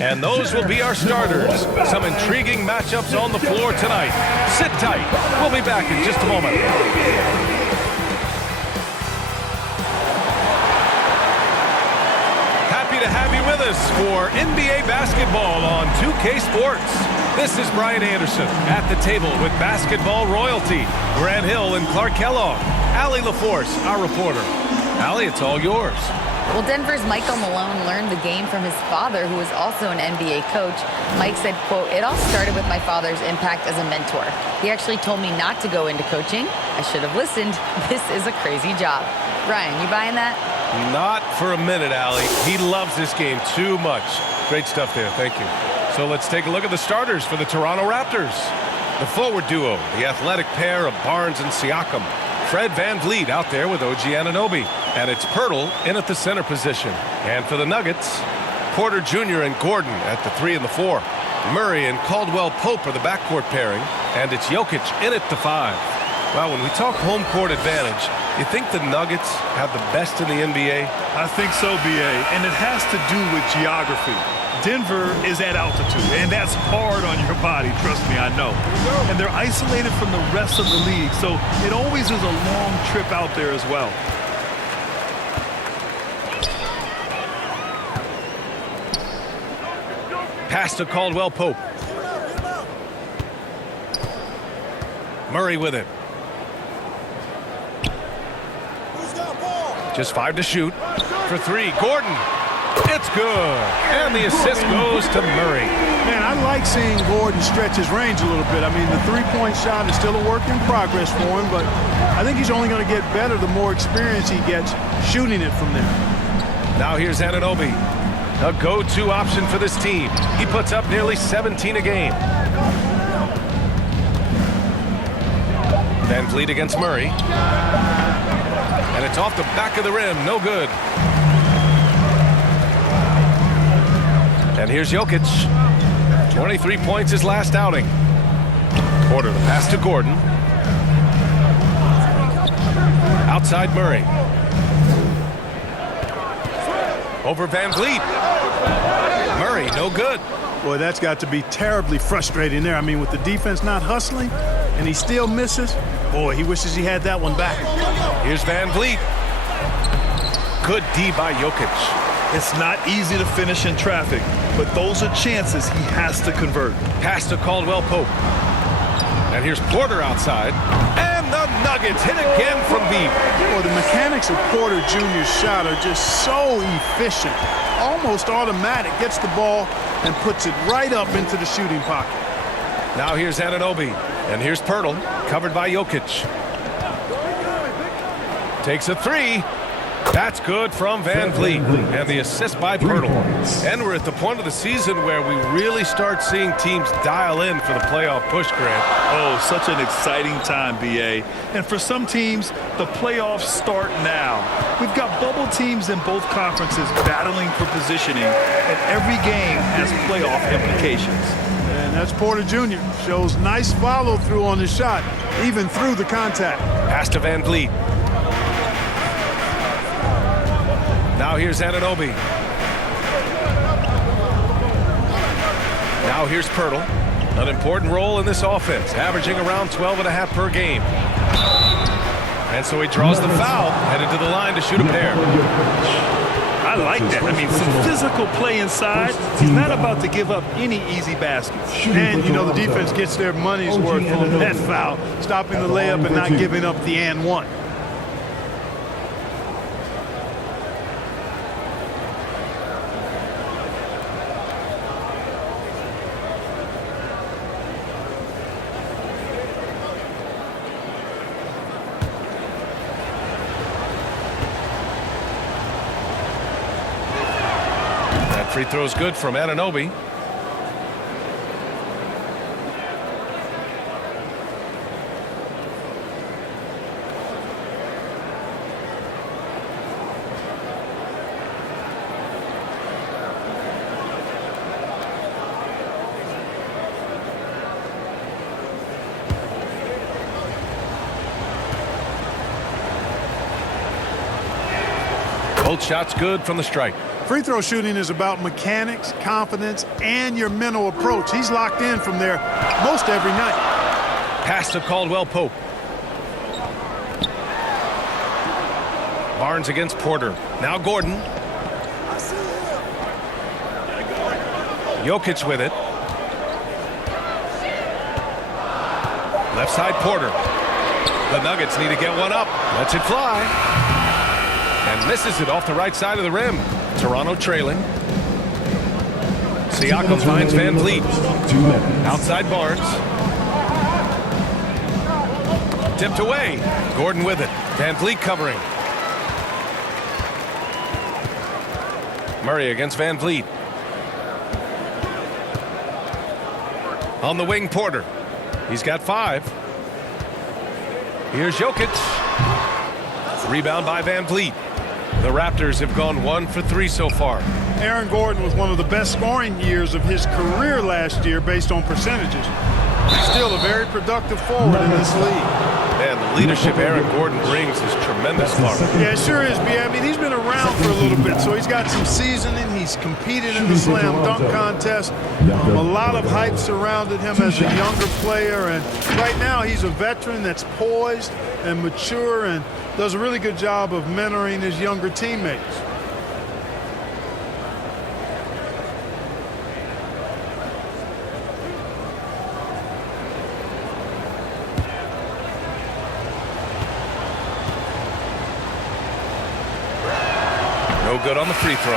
And those will be our starters. Some intriguing matchups on the floor tonight. Sit tight. We'll be back in just a moment. Happy to have you with us for NBA basketball on 2K Sports. This is Brian Anderson at the table with basketball royalty. Grant Hill and Clark Kellogg. Allie LaForce, our reporter. Allie, it's all yours. Well, Denver's Michael Malone learned the game from his father, who was also an NBA coach. Mike said, quote, "It all started with my father's impact as a mentor. He actually told me not to go into coaching. I should have listened. This is a crazy job." Brian, you buying that? Not for a minute, Allie. He loves this game too much. Great stuff there. Thank you. So let's take a look at the starters for the Toronto Raptors. The forward duo, the athletic pair of Barnes and Siakam. Fred VanVleet out there with OG Anunoby. And it's Pirtle in at the center position. And for the Nuggets, Porter Jr. and Gordon at the 3 and the 4. Murray and Caldwell Pope are the backcourt pairing. And it's Jokic in at the 5. Well, when we talk home court advantage, you think the Nuggets have the best in the NBA? I think so, B.A., and it has to do with geography. Denver is at altitude, and that's hard on your body, trust me, I know. And they're isolated from the rest of the league, so it always is a long trip out there as well. Pass to Caldwell Pope. Murray with it. Just 5 to shoot. For 3, Gordon. It's good. And the assist goes to Murray. Man, I like seeing Gordon stretch his range a little bit. I mean, the three-point shot is still a work in progress for him, but I think he's only going to get better the more experience he gets shooting it from there. Now here's Anunoby. A go-to option for this team. He puts up nearly 17 a game. VanVleet against Murray. And it's off the back of the rim. No good. And here's Jokic. 23 points his last outing. Porter the pass to Gordon. Outside Murray. Over VanVleet. Murray, no good. Boy, that's got to be terribly frustrating there. I mean, with the defense not hustling and he still misses, boy, he wishes he had that one back. Here's VanVleet. Good D by Jokic. It's not easy to finish in traffic, but those are chances he has to convert. Pass to Caldwell Pope. And here's Porter outside. And the Nuggets hit again from deep. Well, the mechanics of Porter Jr.'s shot are just so efficient. Almost automatic. Gets the ball and puts it right up into the shooting pocket. Now here's Anunoby. And here's Pirtle, covered by Jokic. Takes a 3. That's good from VanVleet. And the assist by Pirtle. And we're at the point of the season where we really start seeing teams dial in for the playoff push, Grant. Oh, such an exciting time, B.A. And for some teams, the playoffs start now. We've got bubble teams in both conferences battling for positioning, and every game has playoff implications. And that's Porter Jr. Shows nice follow-through on the shot, even through the contact. Pass to VanVleet. Now here's Anunoby. Now here's Pirtle. An important role in this offense, averaging around 12.5 per game. And so he draws the foul, headed to the line to shoot a pair. I like that. I mean, some physical play inside. He's not about to give up any easy baskets. And, you know, the defense gets their money's worth on that foul, stopping the layup and not giving up the and one. Free throw's good from Anunoby. Both shots good from the strike. Free throw shooting is about mechanics, confidence, and your mental approach. He's locked in from there most every night. Pass to Caldwell Pope. Barnes against Porter. Now Gordon. Jokic with it. Left side Porter. The Nuggets need to get one up. Lets it fly. And misses it off the right side of the rim. Toronto trailing. Siakam finds Van Vliet. Outside Barnes. Tipped away. Gordon with it. Van Vliet covering. Murray against Van Vliet. On the wing, Porter. He's got 5. Here's Jokic. Rebound by Van Vliet. The Raptors have gone 1 for 3 so far. Aaron Gordon was one of the best scoring years of his career last year based on percentages. He's still a very productive forward in this league. Man, the leadership Aaron Gordon brings is tremendous, Clark. Yeah, it sure is, B. I mean, he's been around for a little bit, so he's got some seasoning. He's competed in the slam dunk contest. A lot of hype surrounded him as a younger player, and right now he's a veteran that's poised and mature and does a really good job of mentoring his younger teammates. No good on the free throw.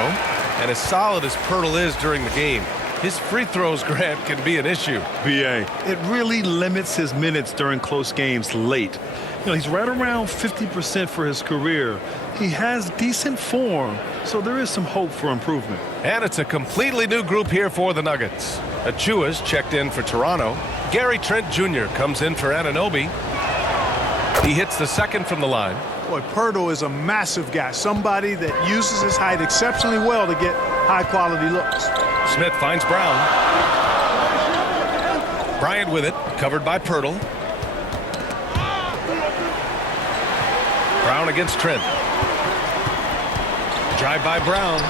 And as solid as Pirtle is during the game, his free throws, Grant, can be an issue. BA, it really limits his minutes during close games late. You know, he's right around 50% for his career. He has decent form, so there is some hope for improvement. And it's a completely new group here for the Nuggets. Achua's checked in for Toronto. Gary Trent Jr. comes in for Anunoby. He hits the second from the line. Boy, Pirtle is a massive guy, somebody that uses his height exceptionally well to get high-quality looks. Smith finds Brown. Bryant with it, covered by Pirtle. Brown against Trent. Drive by Brown.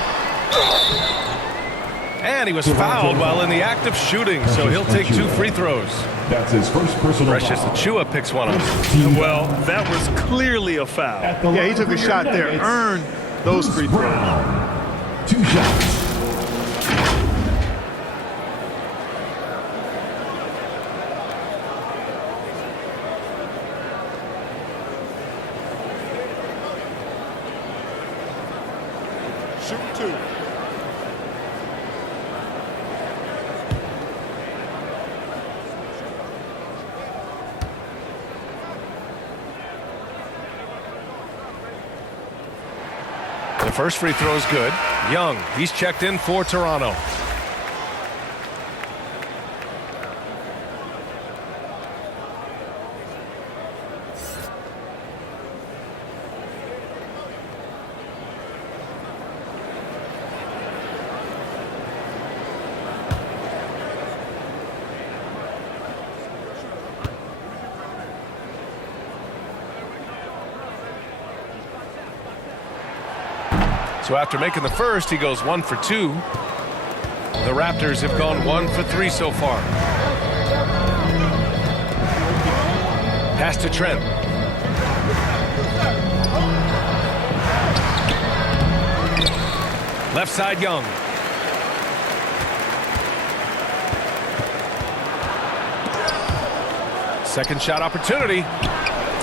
And he was fouled while in the act of shooting, so he'll take 2 free throws. That's his first personal Precious foul. Achua picks one up. Well, that was clearly a foul. Yeah, he took a shot there, earned those free throws. 2 shots. Shoot 2. The first free throw is good. Young, he's checked in for Toronto. So after making the first, he goes 1 for 2. The Raptors have gone 1 for 3 so far. Pass to Trent. Left side Young. Second shot opportunity.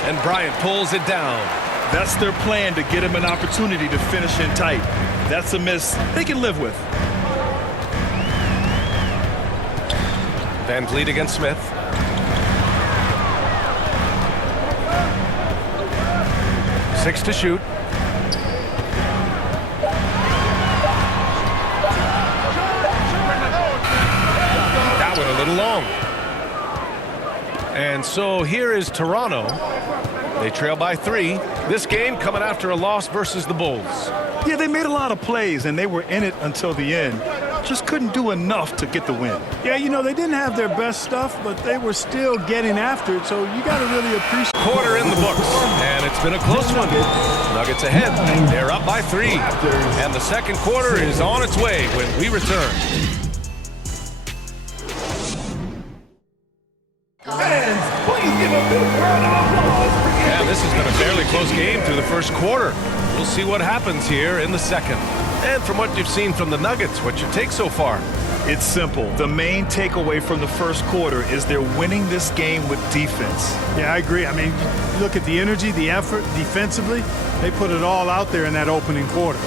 And Bryant pulls it down. That's their plan, to get him an opportunity to finish in tight. That's a miss they can live with. Van Vliet against Smith. Six to shoot. That one a little long. And so here is Toronto. They trail by 3. This game coming after a loss versus the Bulls. Yeah, they made a lot of plays, and they were in it until the end. just couldn't do enough to get the win. Yeah, you know, they didn't have their best stuff, but they were still getting after it, so you got to really appreciate. Quarter in the books, and it's been a close one. Nuggets ahead. They're up by 3. And the second quarter is on its way when we return. And this has been a fairly close game through the first quarter. We'll see what happens here in the second. And from what you've seen from the Nuggets, what's your take so far? It's simple. The main takeaway from the first quarter is they're winning this game with defense. Yeah, I agree. I mean, look at the energy, the effort defensively. They put it all out there in that opening quarter.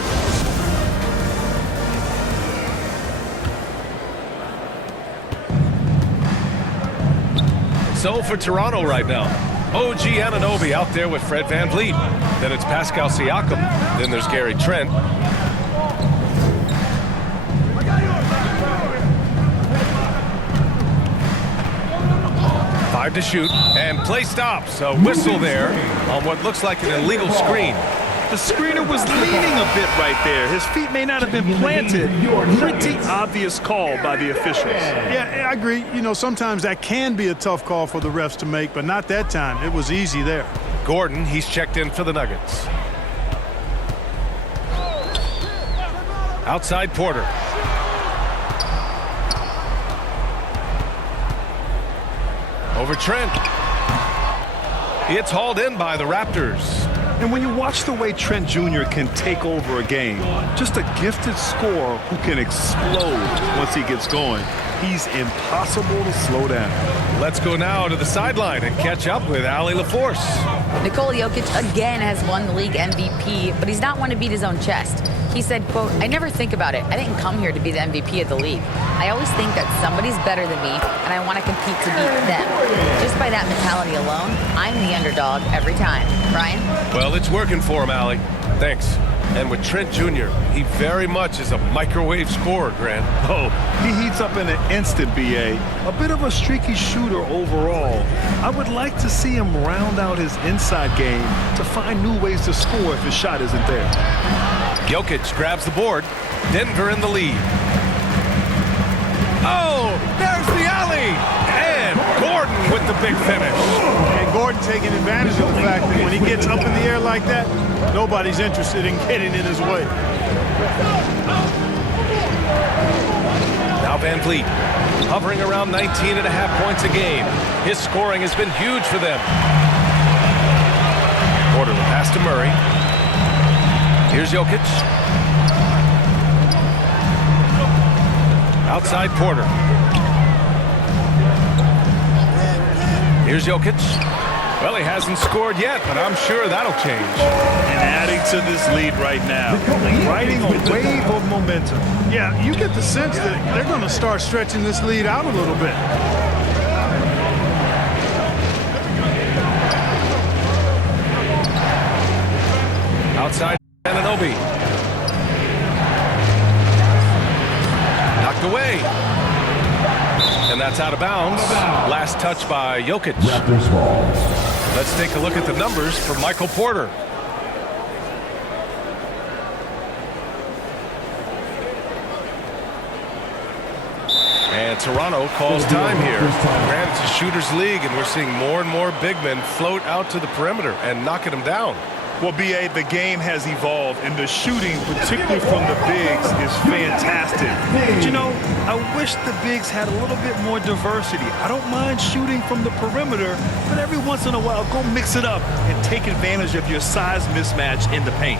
So for Toronto right now, OG Anunoby out there with Fred VanVleet. Then it's Pascal Siakam. Then there's Gary Trent. 5 to shoot, and play stops. A whistle there on what looks like an illegal screen. The screener was leaning a bit right there. His feet may not have been planted. Pretty obvious call by the officials. Yeah, I agree. You know, sometimes that can be a tough call for the refs to make, but not that time. It was easy there. Gordon, he's checked in for the Nuggets. Outside Porter. Over Trent. It's hauled in by the Raptors. And when you watch the way Trent Jr. can take over a game, just a gifted scorer who can explode once he gets going. He's impossible to slow down. Let's go now to the sideline and catch up with Allie LaForce. Nikola Jokic again has won the league MVP, but he's not one to beat his own chest. He said, quote, "I never think about it. I didn't come here to be the MVP of the league. I always think that somebody's better than me, and I want to compete to beat them. Just by that mentality alone, I'm the underdog every time." Ryan? Well, it's working for him, Allie. Thanks. And with Trent Jr., he very much is a microwave scorer, Grant. Oh, he heats up in an instant, B.A. A bit of a streaky shooter overall. I would like to see him round out his inside game to find new ways to score if his shot isn't there. Jokic grabs the board. Denver in the lead. Oh, there's the alley. And Gordon with the big finish. And Gordon taking advantage of the fact that when he gets up in the air like that, nobody's interested in getting in his way. Now VanVleet, hovering around 19.5 points a game. His scoring has been huge for them. Porter the pass to Murray. Here's Jokic. Outside Porter. Here's Jokic. Well, he hasn't scored yet, but I'm sure that'll change. And adding to this lead right now, riding a wave of momentum. Yeah, you get the sense that they're going to start stretching this lead out a little bit. Outside Anunoby. Knocked away. And that's out of bounds. Last touch by Jokic. Raptors ball. Let's take a look at the numbers for Michael Porter. And Toronto calls time here. Granted, it's a shooter's league, and we're seeing more and more big men float out to the perimeter and knocking them down. Well, B.A., the game has evolved, and the shooting, particularly from the bigs, is fantastic. But, you know, I wish the bigs had a little bit more diversity. I don't mind shooting from the perimeter, but every once in a while, go mix it up and take advantage of your size mismatch in the paint.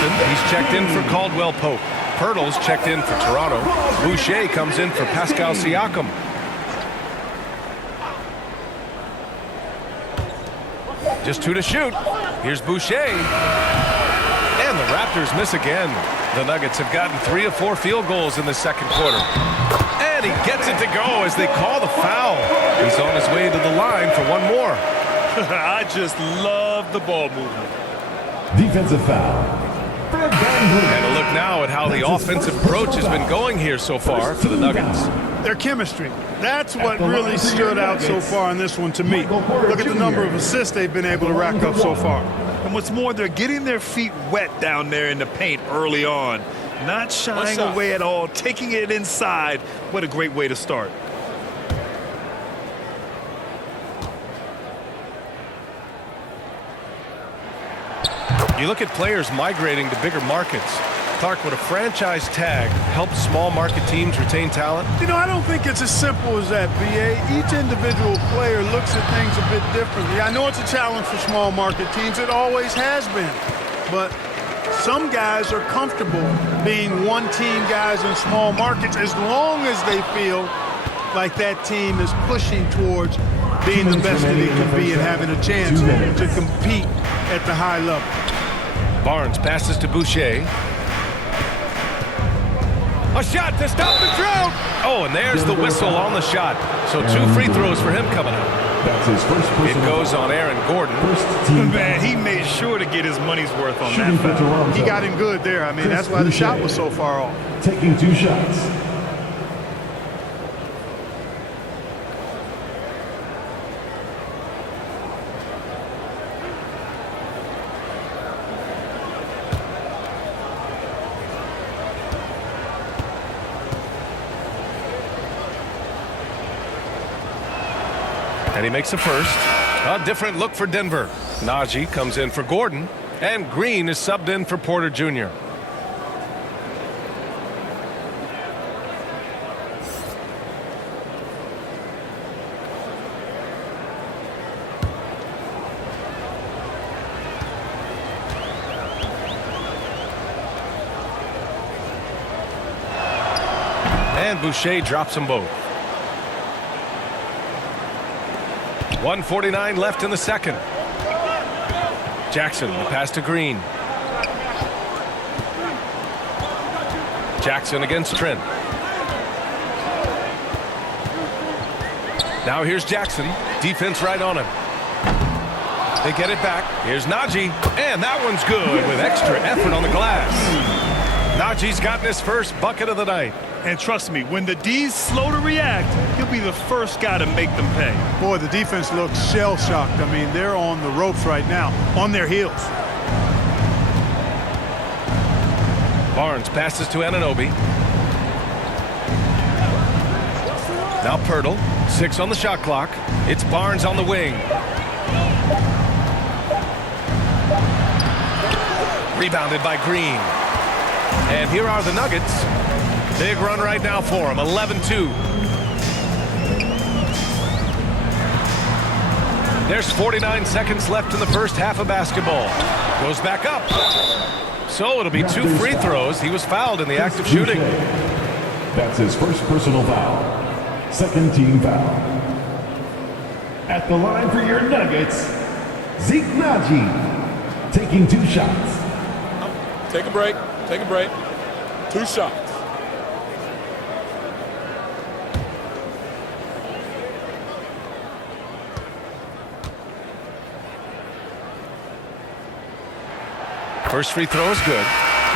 Jackson, he's checked in for Caldwell Pope. Pirtle's checked in for Toronto. Boucher comes in for Pascal Siakam. Just 2 to shoot. Here's Boucher. And the Raptors miss again. The Nuggets have gotten 3 of 4 field goals in the second quarter. And he gets it to go as they call the foul. He's on his way to the line for one more. I just love the ball movement. Defensive foul. And a look now at how the offensive approach has been going here so far for the Nuggets. Their chemistry. That's what really stood out so far in this one to me. Look at the number of assists they've been able to rack up so far. And what's more, they're getting their feet wet down there in the paint early on. Not shying away at all, taking it inside. What a great way to start. You look at players migrating to bigger markets. Clark, would a franchise tag help small market teams retain talent? You know, I don't think it's as simple as that, B.A. Each individual player looks at things a bit differently. I know it's a challenge for small market teams. It always has been. But some guys are comfortable being one-team guys in small markets as long as they feel like that team is pushing towards being the best that it can be and having a chance to compete at the high level. Barnes passes to Boucher. A shot to stop the drought. Oh, and there's the whistle on the shot. So 2 free throws for him coming up. That's his first personal. It goes on Aaron Gordon. Man, he made sure to get his money's worth on that foul. He got him good there. I mean, that's why the shot was so far off. Taking 2 shots. And he makes the first. A different look for Denver. Najee comes in for Gordon. And Green is subbed in for Porter Jr. And Boucher drops them both. 1:49 left in the second. Jackson, the pass to Green. Jackson against Trent. Now here's Jackson. Defense right on him. They get it back. Here's Najee. And that one's good with extra effort on the glass. Najee's gotten his first bucket of the night. And trust me, when the D's slow to react, he'll be the first guy to make them pay. Boy, the defense looks shell-shocked. I mean, they're on the ropes right now, on their heels. Barnes passes to Anunoby. Now Pirtle, 6 on the shot clock. It's Barnes on the wing. Rebounded by Green. And here are the Nuggets. Big run right now for him, 11-2. There's 49 seconds left in the first half of basketball. Goes back up. So it'll be 2 free throws. He was fouled in the act of shooting. That's his first personal foul. Second team foul. At the line for your Nuggets, Zeke Najee, taking 2 shots. Take a break. Take a break. 2 shots. First free throw is good.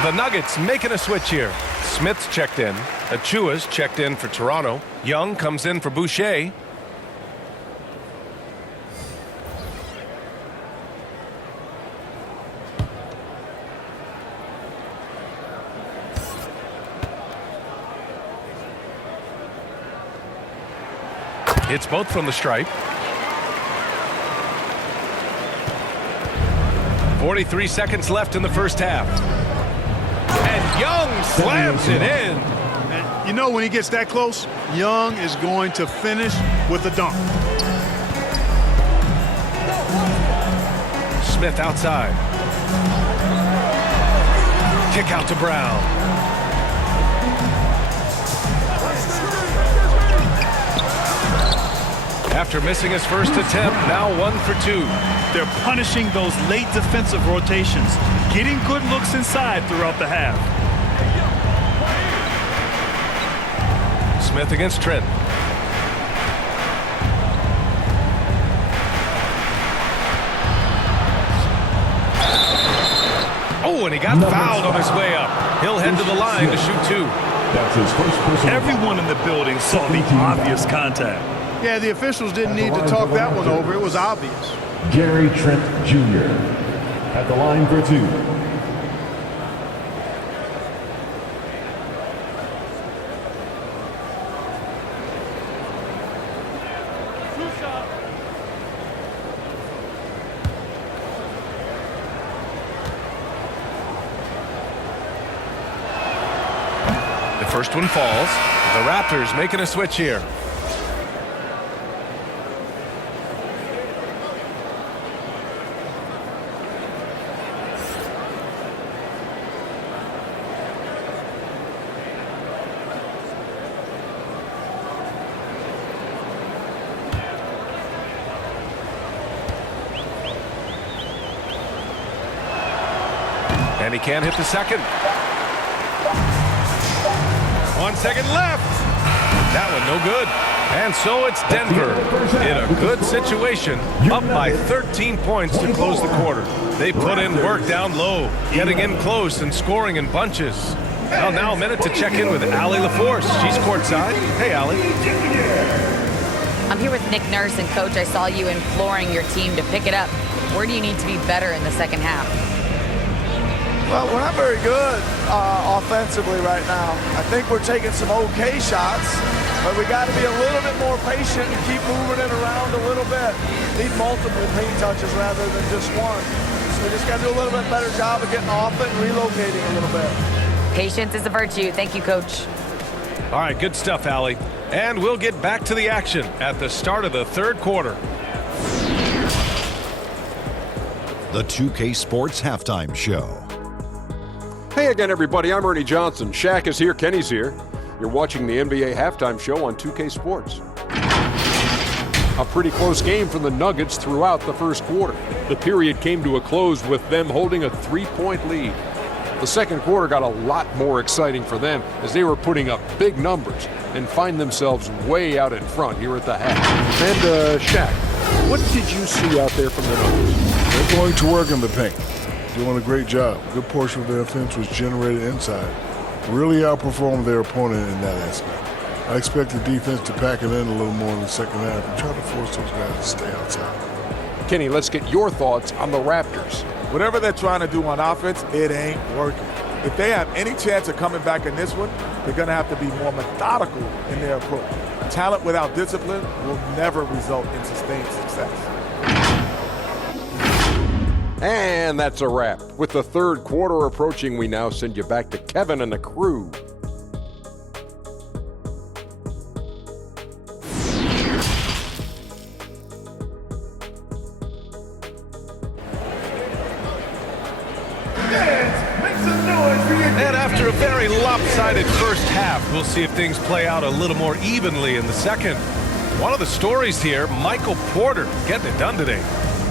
The Nuggets making a switch here. Smith's checked in. Achua's checked in for Toronto. Young comes in for Boucher. It's both from the stripe. 43 seconds left in the first half. And Young slams it in. And you know, when he gets that close, Young is going to finish with a dunk. Smith outside. Kick out to Brown. After missing his first attempt, now 1 for 2. They're punishing those late defensive rotations, getting good looks inside throughout the half. Smith against Trent. Oh, and he got fouled on his way up. He'll head to the line to shoot 2. That's his first personal. Everyone in the building saw the obvious contact. Yeah, the officials didn't need to talk that one over. It was obvious. Gary Trent Jr. at the line for 2. The first one falls. The Raptors making a switch here. And he can't hit the second. 1 second left. That one no good. And so it's Denver in a good situation, up by 13 points to close the quarter. They put in work down low, getting in close and scoring in bunches. Well, now a minute to check in with Allie LaForce. She's courtside. Hey, Allie. I'm here with Nick Nurse, and Coach, I saw you imploring your team to pick it up. Where do you need to be better in the second half? Well, we're not very good offensively right now. I think we're taking some okay shots, but we got to be a little bit more patient and keep moving it around a little bit. Need multiple paint touches rather than just one. So we just got to do a little bit better job of getting off it and relocating a little bit. Patience is a virtue. Thank you, Coach. All right, good stuff, Allie. And we'll get back to the action at the start of the third quarter. The 2K Sports Halftime Show. Hey again, everybody. I'm Ernie Johnson. Shaq is here. Kenny's here. You're watching the NBA Halftime Show on 2K Sports. A pretty close game for the Nuggets throughout the first quarter. The period came to a close with them holding a 3-point lead. The second quarter got a lot more exciting for them as they were putting up big numbers and find themselves way out in front here at the half. And Shaq, what did you see out there from the Nuggets? They're going to work in the paint. Doing a great job. A good portion of their offense was generated inside. Really outperformed their opponent in that aspect. I expect the defense to pack it in a little more in the second half and try to force those guys to stay outside. Kenny, let's get your thoughts on the Raptors. Whatever they're trying to do on offense, it ain't working. If they have any chance of coming back in this one, they're going to have to be more methodical in their approach. Talent without discipline will never result in sustained success. And that's a wrap. With the third quarter approaching, we now send you back to Kevin and the crew. And after a very lopsided first half, we'll see if things play out a little more evenly in the second. One of the stories here, Michael Porter getting it done today.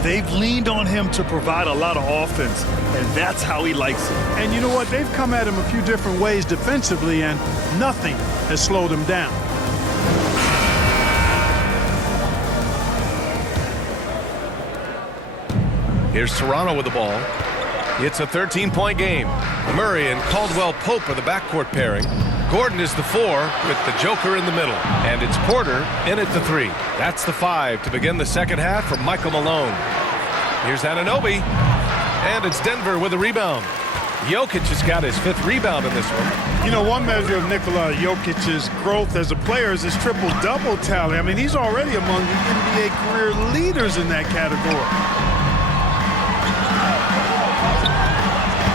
They've leaned on him to provide a lot of offense, and that's how he likes it. And you know what? They've come at him a few different ways defensively, and nothing has slowed him down. Here's Toronto with the ball. It's a 13-point game. Murray and Caldwell Pope are the backcourt pairing. Gordon is the 4 with the Joker in the middle. And it's Porter in at the 3. That's the 5 to begin the second half for Michael Malone. Here's Anunoby. And it's Denver with a rebound. Jokic has got his 5th rebound in this one. You know, one measure of Nikola Jokic's growth as a player is his triple-double tally. I mean, he's already among the NBA career leaders in that category.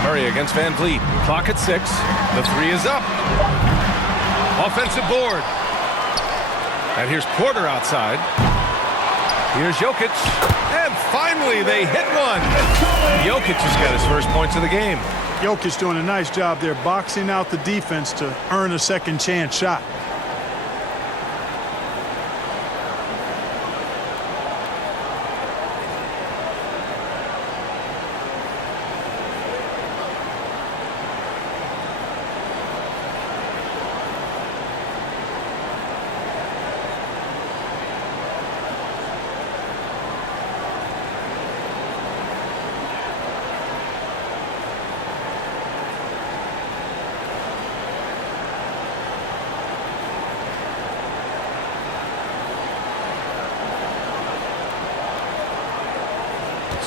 Murray against Van Vliet. Clock at 6. The 3 is up. Offensive board. And here's Porter outside. Here's Jokic. And finally, they hit one. Jokic has got his first points of the game. Jokic doing a nice job there, boxing out the defense to earn a second chance shot.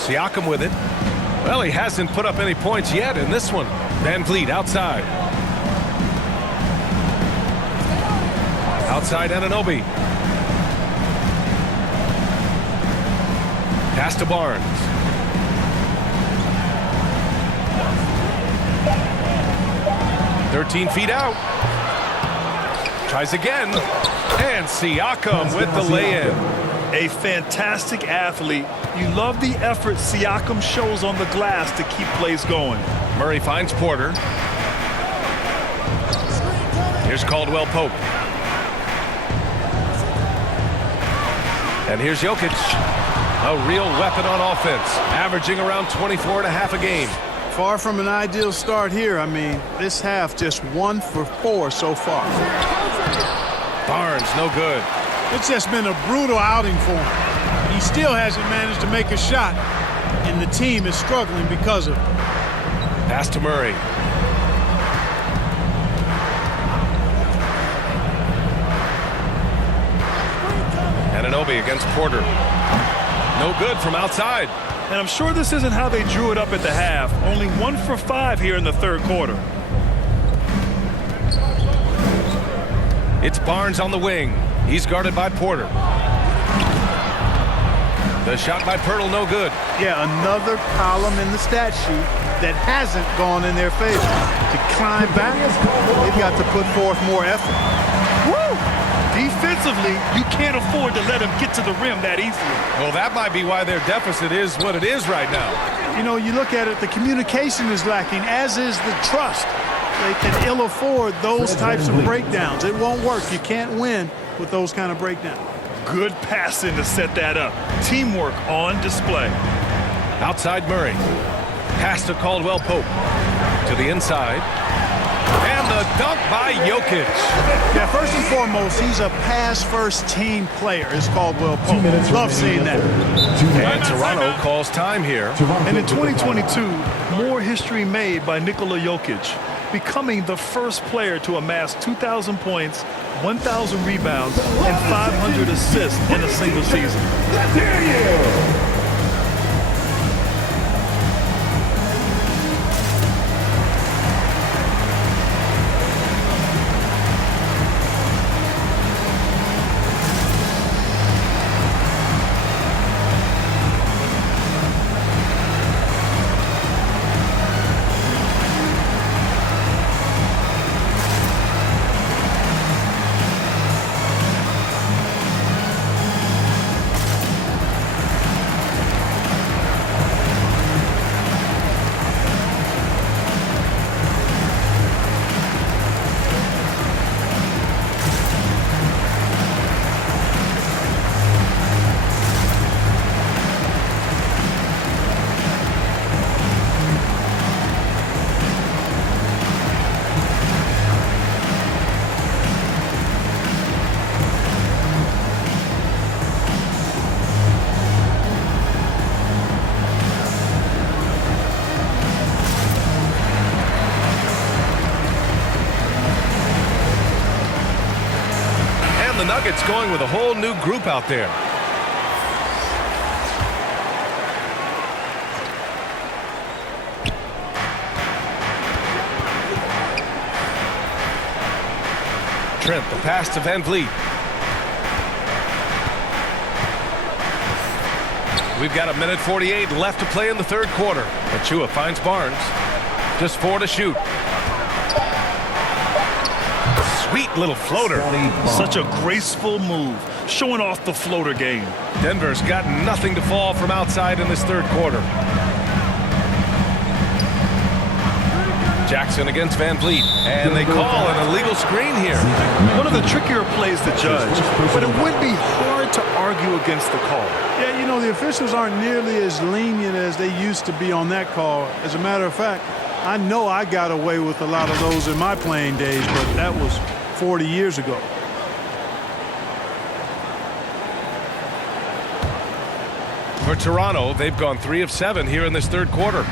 Siakam with it. Well, he hasn't put up any points yet in this one. Van Vliet outside. Outside Anunoby. Pass to Barnes. "13 feet out." Tries again. And Siakam with the lay-in. A fantastic athlete. You love the effort Siakam shows on the glass to keep plays going. Murray finds Porter. Here's Caldwell Pope. And here's Jokic. A real weapon on offense, averaging around 24.5 a game. Far from an ideal start here. I mean, this half just 1 for 4 so far. Barnes, no good. It's just been a brutal outing for him. He still hasn't managed to make a shot, and the team is struggling because of it. Pass to Murray. Anunoby against Porter. No good from outside. And I'm sure this isn't how they drew it up at the half. Only 1 for 5 here in the third quarter. It's Barnes on the wing. He's guarded by Porter. The shot by Pirtle, no good. Yeah, another column in the stat sheet that hasn't gone in their favor. To climb back, they've got to put forth more effort. Woo! Defensively, you can't afford to let him get to the rim that easily. Well, that might be why their deficit is what it is right now. You know, you look at it, the communication is lacking, as is the trust. They can ill afford those types of breakdowns. It won't work. You can't win with those kind of breakdowns. Good passing to set that up. Teamwork on display. Outside Murray. Pass to Caldwell Pope. To the inside. And the dunk by Jokic. Yeah, first and foremost, he's a pass-first team player, is Caldwell Pope. Love seeing that. And Toronto calls time here. And in 2022, more history made by Nikola Jokic, becoming the first player to amass 2,000 points, 1,000 rebounds, and 500 assists in a single season. The Nuggets going with a whole new group out there. Trent, the pass to Van Vliet. We've got 1:48 left to play in the third quarter. Achua finds Barnes. Just 4 to shoot. Sweet little floater. Such a graceful move, showing off the floater game. Denver's got nothing to fall from outside in this third quarter. Jackson against Van Vliet. And they call an illegal screen here. One of the trickier plays to judge, but it would be hard to argue against the call. Yeah, you know, the officials aren't nearly as lenient as they used to be on that call. As a matter of fact, I know I got away with a lot of those in my playing days, but that was 40 years ago. For Toronto, they've gone 3 of 7 here in this third quarter.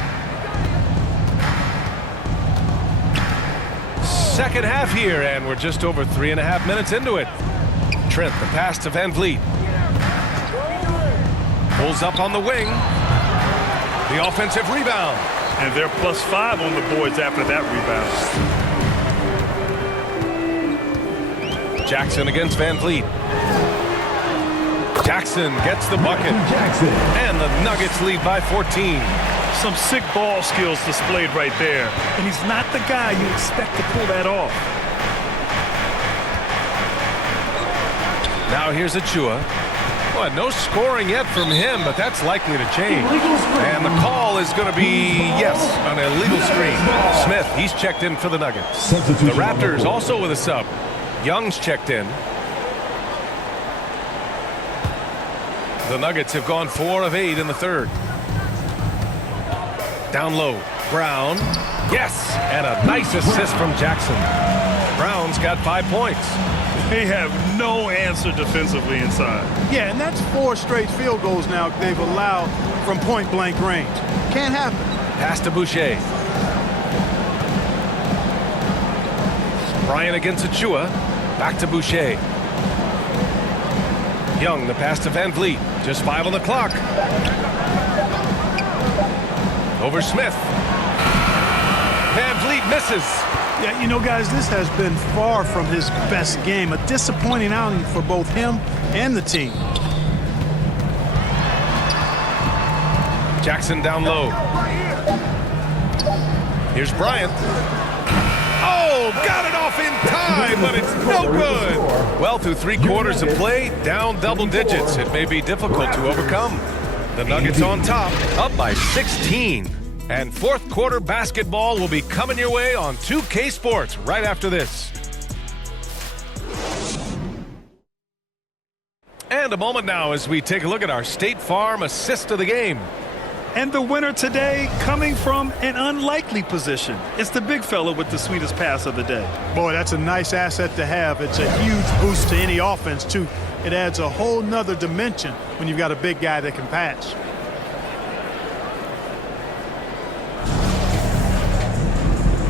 Second half here, and we're just over 3.5 minutes into it. Trent, the pass to Van Vliet. Pulls up on the wing. The offensive rebound. And they're +5 on the boards after that rebound. Jackson against Van Vliet. Jackson gets the bucket. And the Nuggets lead by 14. Some sick ball skills displayed right there. And he's not the guy you expect to pull that off. Now here's Achua. Well, no scoring yet from him, but that's likely to change. And the call is going to be, yes, an illegal screen. Smith, he's checked in for the Nuggets. The Raptors also with a sub. Young's checked in. The Nuggets have gone 4 of 8 in the third. Down low, Brown. Yes, and a nice assist from Jackson. Brown's got 5 points. They have no answer defensively inside. Yeah, and that's 4 straight field goals now they've allowed from point-blank range. Can't happen. Pass to Boucher. Bryant against Achua. Back to Boucher. Young, the pass to Van Vliet. Just 5 on the clock. Over Smith. Van Vliet misses. Yeah, you know, guys, this has been far from his best game. A disappointing outing for both him and the team. Jackson down low. Here's Bryant. Oh, got it off in time, but it's no good. Well, through 3 quarters of play, down double digits. It may be difficult to overcome. The Nuggets on top, up by 16. And fourth quarter basketball will be coming your way on 2K Sports right after this. And a moment now as we take a look at our State Farm assist of the game. And the winner today coming from an unlikely position. It's the big fella with the sweetest pass of the day. Boy, that's a nice asset to have. It's a huge boost to any offense, too. It adds a whole nother dimension when you've got a big guy that can pass.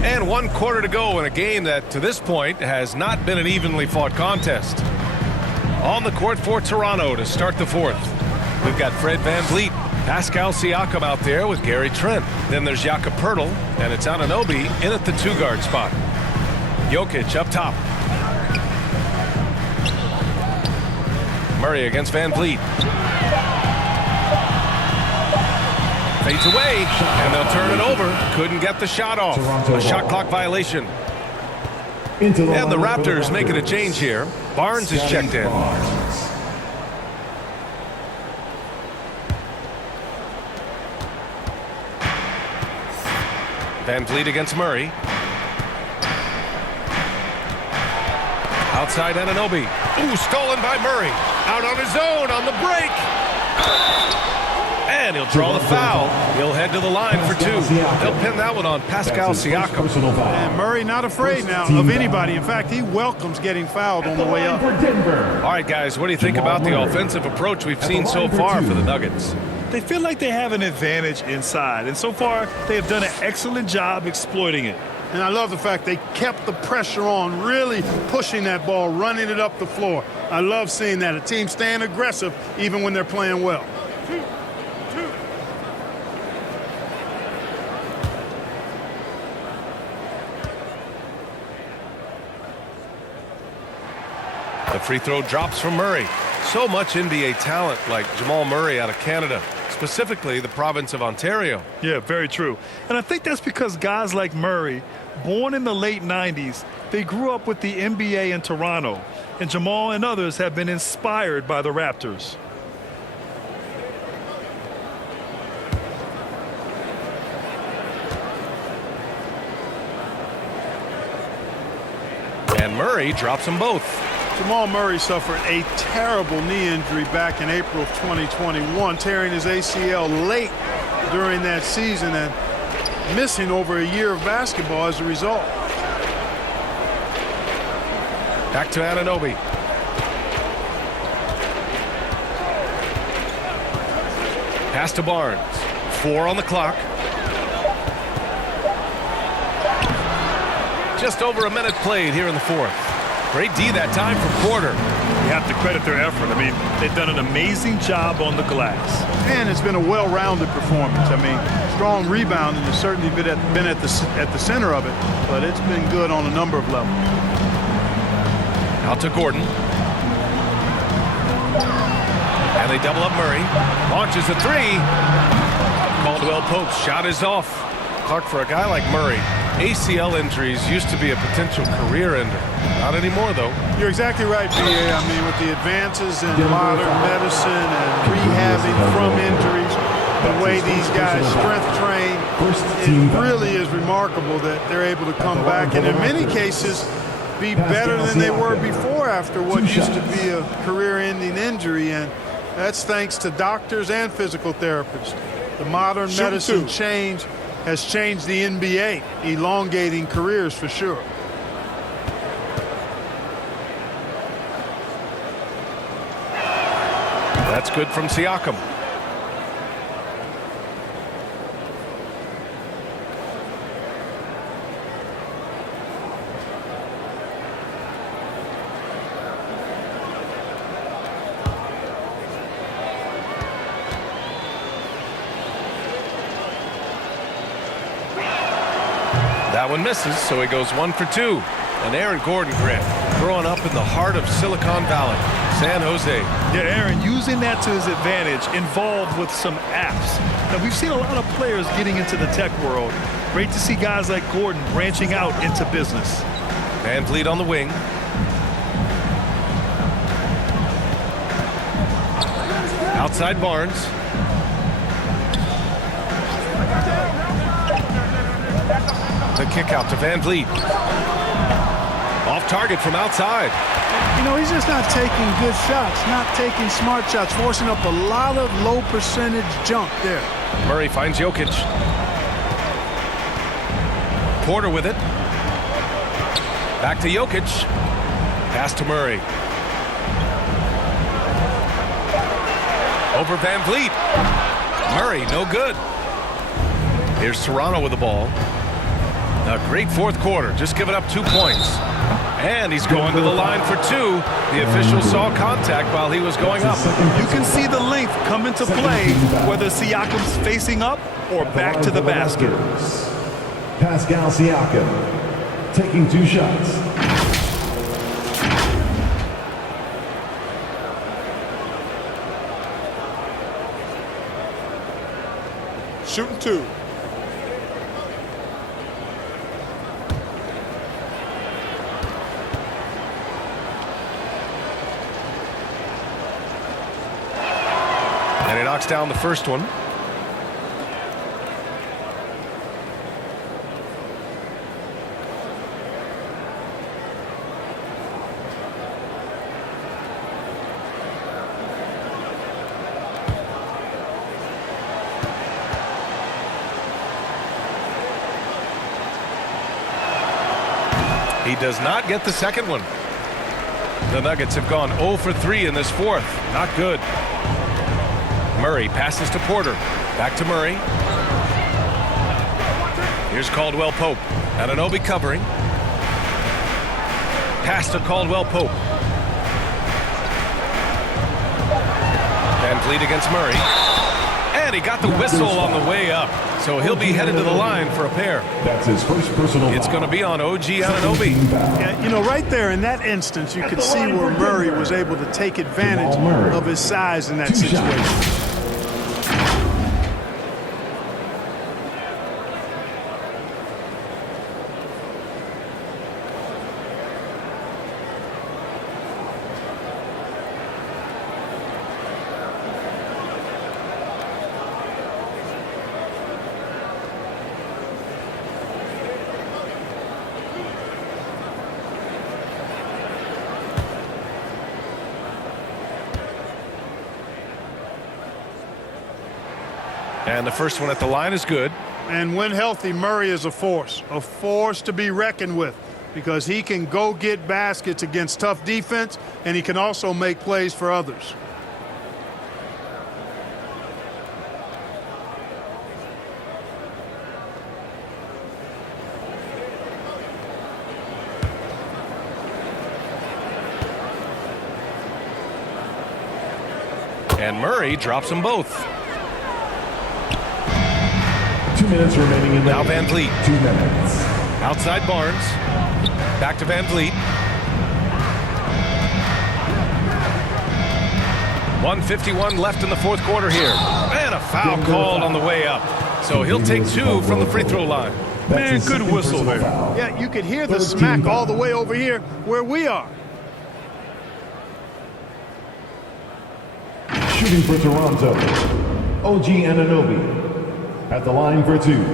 And 1 quarter to go in a game that, to this point, has not been an evenly fought contest. On the court for Toronto to start the fourth. We've got Fred Van Vliet, Pascal Siakam out there with Gary Trent. Then there's Jakob Poeltl, and it's Anunoby in at the 2-guard spot. Jokic up top. Murray against Van Vliet. Fades away, and they'll turn it over. Couldn't get the shot off. A shot clock violation. And the Raptors making a change here. Barnes is checked in. Van Vliet against Murray. Outside Anunoby. Ooh, stolen by Murray. Out on his own on the break. And he'll draw the foul. He'll head to the line for 2. They'll pin that one on Pascal Siakam. And Murray not afraid now of anybody. In fact, he welcomes getting fouled on the way up. All right, guys, what do you think about the offensive approach we've seen so far for the Nuggets? They feel like they have an advantage inside, and so far they have done an excellent job exploiting it. And I love the fact they kept the pressure on, really pushing that ball, running it up the floor. I love seeing that. A team staying aggressive even when they're playing well. The free throw drops from Murray. So much NBA talent like Jamal Murray out of Canada, specifically the province of Ontario. Yeah, very true. And I think that's because guys like Murray, born in the late 90s, they grew up with the NBA in Toronto. And Jamal and others have been inspired by the Raptors. And Murray drops them both. Jamal Murray suffered a terrible knee injury back in April of 2021, tearing his ACL late during that season and missing over a year of basketball as a result. Back to Anunoby. Pass to Barnes. 4 on the clock. Just over a minute played here in the fourth. Great D that time from Porter. You have to credit their effort. I mean, they've done an amazing job on the glass. And it's been a well-rounded performance. I mean, strong rebounding has certainly been at the center of it, but it's been good on a number of levels. Out to Gordon. And they double up Murray. Launches a 3. Caldwell Pope's shot is off. Clark, for a guy like Murray, ACL injuries used to be a potential career ender. Not anymore, though. You're exactly right, B.A. I mean, with the advances in modern medicine and rehabbing from injuries, the way these guys strength train, it really is remarkable that they're able to come back and in many cases be better than they were before after what used to be a career-ending injury, and that's thanks to doctors and physical therapists. The modern medicine change has changed the NBA, elongating careers for sure. That's good from Siakam. That one misses, so he goes 1 for 2. And Aaron Gordon, Grant, growing up in the heart of Silicon Valley, San Jose. Yeah, Aaron, using that to his advantage, involved with some apps. Now, we've seen a lot of players getting into the tech world. Great to see guys like Gordon branching out into business. Van Vliet on the wing. Outside Barnes. The kick out to Van Vliet. Off target from outside. You know, he's just not taking good shots, not taking smart shots, forcing up a lot of low percentage jump there. Murray finds Jokic. Porter with it. Back to Jokic. Pass to Murray. Over Van Vliet. Murray, no good. Here's Toronto with the ball. A great fourth quarter, just giving up 2 points. And he's going to the line for 2. The official saw contact while he was going up. You can see the length come into play, whether Siakam's facing up or back to the basket. Pascal Siakam taking 2 shots. Shooting 2. And he knocks down the first one. He does not get the second one. The Nuggets have gone 0 for 3 in this fourth. Not good. Murray passes to Porter. Back to Murray. Here's Caldwell Pope. Anunoby covering. Pass to Caldwell Pope. Van Vliet against Murray. And he got the whistle on the way up. So he'll be headed to the line for a pair. That's his first personal It's going to be on OG Anunoby. Yeah, you know, right there in that instance, you could see where Murray was able to take advantage of his size in that situation. And the first one at the line is good. And when healthy, Murray is a force to be reckoned with, because he can go get baskets against tough defense, and he can also make plays for others. And Murray drops them both. 2 minutes remaining in the Now Van Vliet. 2 minutes. Outside Barnes. Back to Van Vliet. 1:51 left in the fourth quarter here. And a foul called on the way up. So he'll take 2 from the free throw line. Man, good whistle there. Yeah, you could hear the smack all the way over here where we are. Shooting for Toronto, OG Anunoby at the line for 2.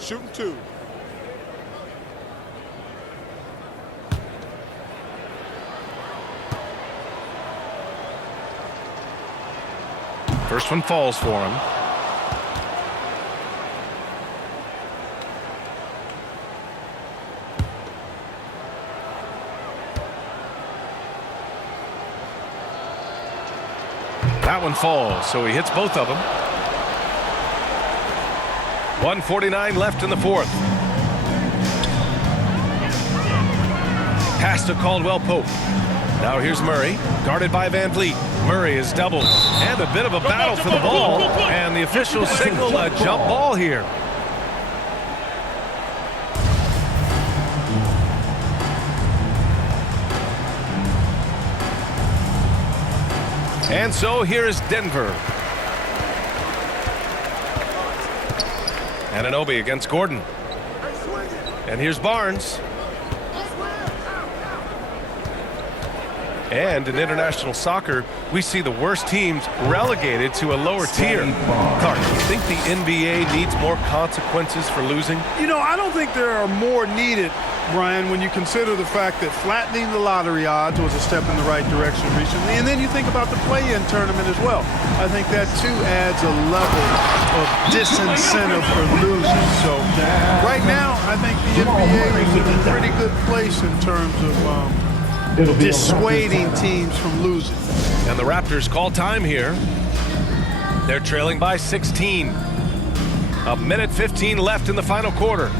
Shooting 2. First one falls for him. That one falls, so he hits both of them. 1:49 left in the fourth. Pass to Caldwell Pope. Now here's Murray, guarded by Van Vliet. Murray is doubled, and a bit of a battle for the ball, and the officials signal a jump ball here. And so here is Denver. Anunoby against Gordon. And here's Barnes. And in international soccer, we see the worst teams relegated to a lower tier. Clark, do you think the NBA needs more consequences for losing? You know, I don't think there are more needed, Brian, when you consider the fact that flattening the lottery odds was a step in the right direction recently. And then you think about the play-in tournament as well. I think that, too, adds a level of disincentive for losing. So right now, I think the NBA is in a pretty good place in terms of dissuading teams from losing. And the Raptors call time here. They're trailing by 16. 1:15 left in the final quarter.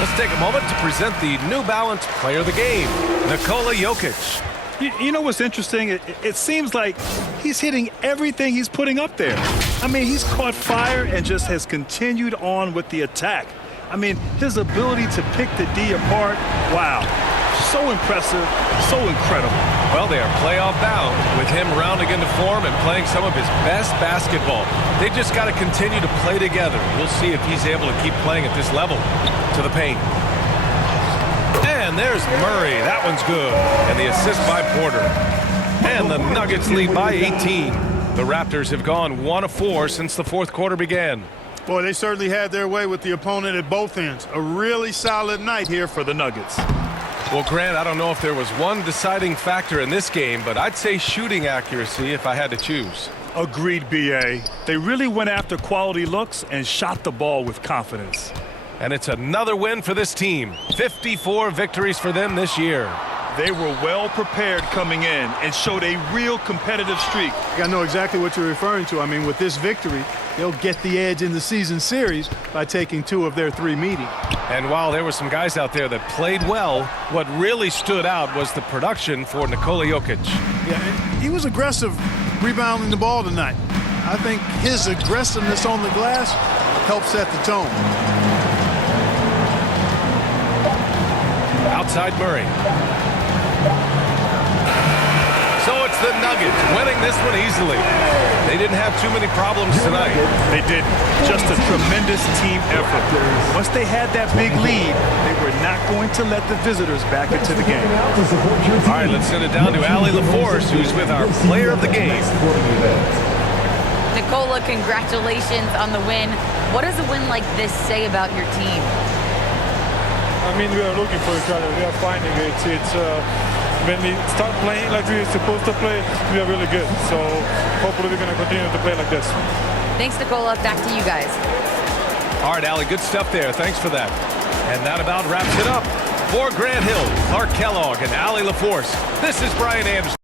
Let's take a moment to present the New Balance Player of the Game, Nikola Jokic. You know what's interesting? It seems like he's hitting everything he's putting up there. I mean, he's caught fire and just has continued on with the attack. I mean, his ability to pick the D apart, wow. So impressive, so incredible. Well, they are playoff bound with him rounding into form and playing some of his best basketball. They just got to continue to play together. We'll see if he's able to keep playing at this level. To the paint. And there's Murray. That one's good. And the assist by Porter. And the Nuggets lead by 18. The Raptors have gone 1 of 4 since the fourth quarter began. Boy, they certainly had their way with the opponent at both ends. A really solid night here for the Nuggets. Well, Grant, I don't know if there was one deciding factor in this game, but I'd say shooting accuracy if I had to choose. Agreed, B.A. They really went after quality looks and shot the ball with confidence. And it's another win for this team. 54 victories for them this year. They were well prepared coming in and showed a real competitive streak. I know exactly what you're referring to. I mean, with this victory, they'll get the edge in the season series by taking 2 of their 3 meetings. And while there were some guys out there that played well, what really stood out was the production for Nikola Jokic. Yeah, and he was aggressive rebounding the ball tonight. I think his aggressiveness on the glass helped set the tone. Outside Murray. So it's the Nuggets winning this one easily. They didn't have too many problems tonight. They didn't. Just a tremendous team effort. Once they had that big lead, they were not going to let the visitors back into the game. All right, let's send it down to Allie LaForce, who's with our player of the game. Nicola, congratulations on the win. What does a win like this say about your team? I mean, we are looking for each other. We are finding it. When we start playing like we're supposed to play, we are really good. So hopefully we're going to continue to play like this. Thanks, Nicola. Back to you guys. All right, Allie, good stuff there. Thanks for that. And that about wraps it up. For Grant Hill, Clark Kellogg, and Allie LaForce, this is Brian Anderson.